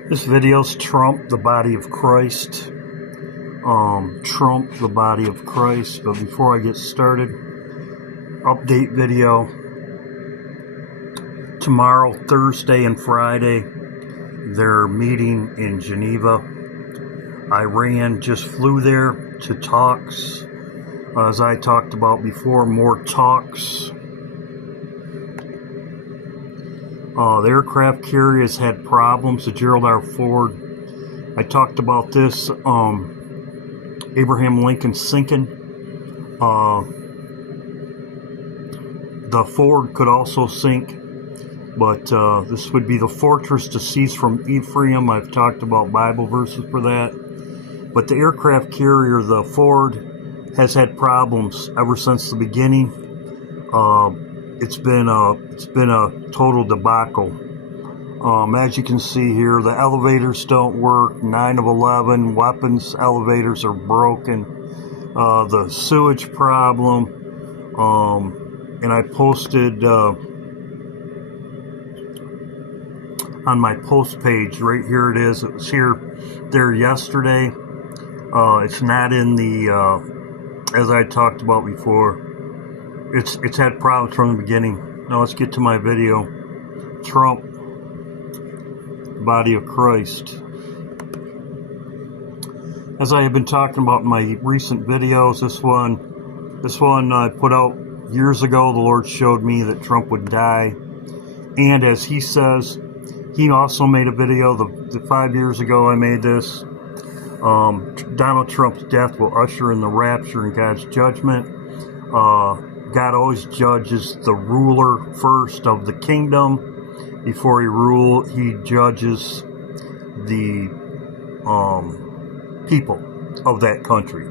This video's Trump, the body of Christ. Trump, the body of Christ. But before I get started, update video. Tomorrow, Thursday and Friday, they're meeting in Geneva. Iran just flew there to talks. As I talked about before, more talks. The aircraft carriers had problems. The Gerald R. Ford. I talked about this. Abraham Lincoln sinking. The Ford could also sink, but this would be the fortress to seize from Ephraim. I've talked about Bible verses for that. But the aircraft carrier, the Ford, has had problems ever since the beginning. It's been a total debacle. As you can see here, the elevators don't work. 9 of 11 weapons elevators are broken. The sewage problem. And I posted on my post page, right here it is. It was there yesterday. It's not in the, as I talked about before. It's had problems from the beginning. Now let's get to my video. Trump, body of Christ. As I have been talking about in my recent videos, this one I put out years ago. The Lord showed me that Trump would die, and as he says, he also made a video. The 5 years ago I made this. Donald Trump's death will usher in the rapture and God's judgment. God always judges the ruler first of the kingdom. Before he judges the people of that country.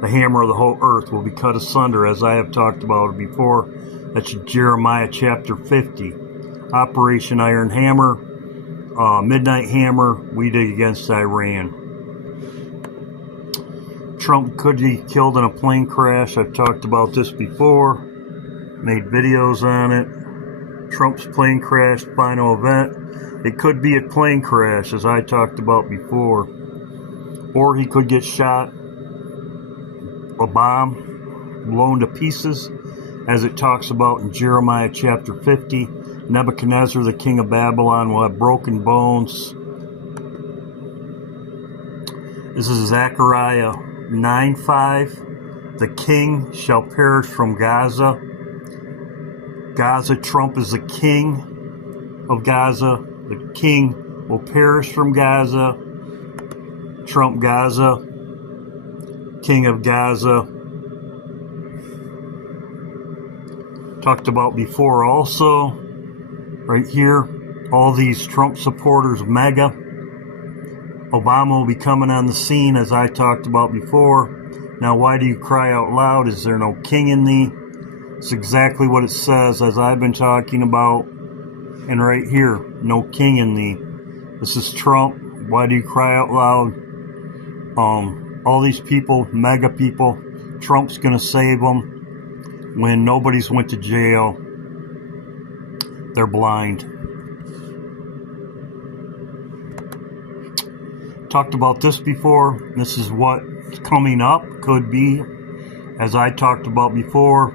The hammer of the whole earth will be cut asunder, as I have talked about it before. That's Jeremiah chapter 50. Operation Iron Hammer, Midnight Hammer, we did against Iran. Trump could be killed in a plane crash. I've talked about this before, made videos on it. Trump's plane crash final event. It could be a plane crash, as I talked about before. Or he could get shot, a bomb, blown to pieces, as it talks about in Jeremiah chapter 50. Nebuchadnezzar, the king of Babylon, will have broken bones. This is Zechariah 9:5. The king shall perish from Gaza. Gaza, Trump is the king of Gaza. The king will perish from Gaza. Trump, Gaza, king of Gaza. Talked about before also, right here, all these Trump supporters, mega. Obama will be coming on the scene, as I talked about before. Now, why do you cry out loud? Is there no king in thee? It's exactly what it says, as I've been talking about. And right here, no king in thee. This is Trump. Why do you cry out loud? All these people, mega people, Trump's going to save them when nobody's went to jail. They're blind. Talked about this before. This is what's coming up. Could be, as I talked about before.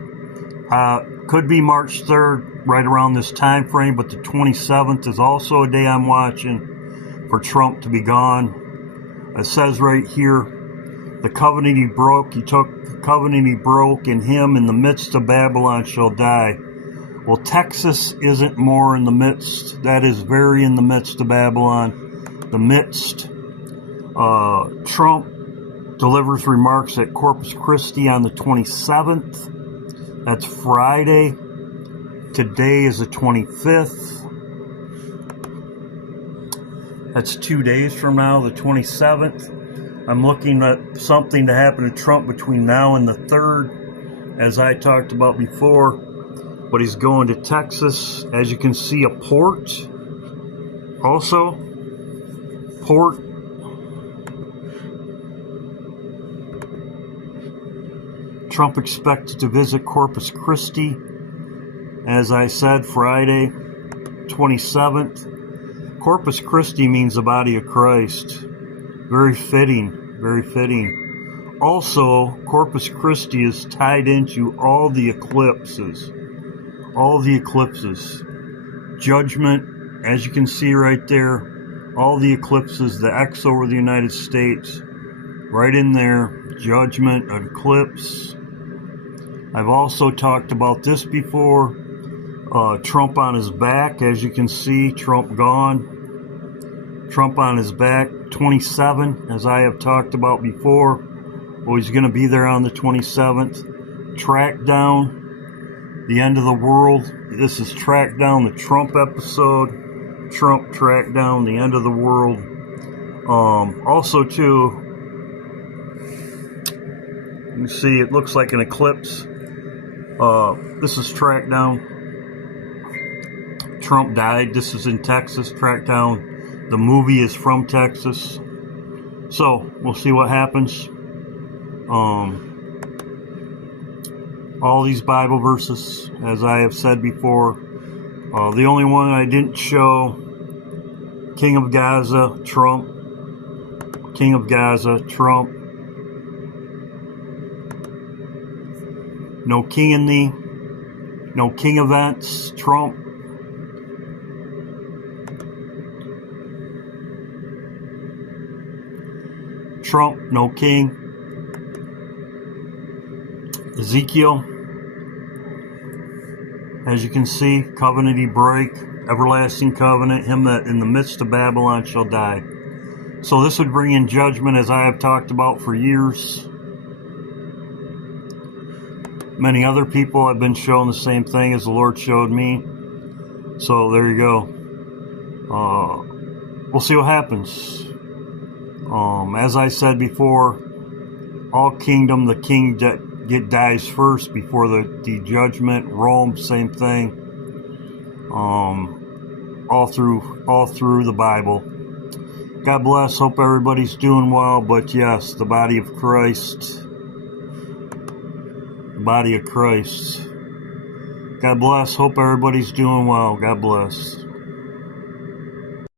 Could be March 3rd, right around this time frame, but the 27th is also a day I'm watching for Trump to be gone. It says right here, the covenant he broke, he took the covenant he broke, and him in the midst of Babylon shall die. Well, Texas isn't more in the midst. That is very in the midst of Babylon. The midst. Trump delivers remarks at Corpus Christi on the 27th. That's Friday. Today is the 25th. That's 2 days from now, the 27th. I'm looking at something to happen to Trump between now and the 3rd, as I talked about before. But he's going to Texas. As you can see, a port. Also, port. Trump expected to visit Corpus Christi, as I said, Friday, 27th. Corpus Christi means the body of Christ. Very fitting, very fitting. Also, Corpus Christi is tied into all the eclipses. All the eclipses. Judgment, as you can see right there, all the eclipses, the X over the United States, right in there, judgment, eclipse. I've also talked about this before. Trump on his back, as you can see, Trump gone. Trump on his back, 27, as I have talked about before. Well, he's going to be there on the 27th. Track down, the end of the world. This is track down, the Trump episode. Trump track down, the end of the world. Also, too, you see, it looks like an eclipse. This is track down. Trump died. This is in Texas, track down. The movie is from Texas. So, we'll see what happens. All these Bible verses, as I have said before. The only one I didn't show, King of Gaza, Trump. King of Gaza, Trump. No king in thee. No king events, Trump. Trump, no king. Ezekiel, as you can see, covenant he break, everlasting covenant, him that in the midst of Babylon shall die. So this would bring in judgment, as I have talked about for years. Many other people have been shown the same thing as the Lord showed me. So there you go. We'll see what happens. As I said before, all kingdom, the king dies first before the judgment. Rome, same thing. All through the Bible. God bless. Hope everybody's doing well. But yes, the body of Christ. The body of Christ. God bless. Hope everybody's doing well. God bless.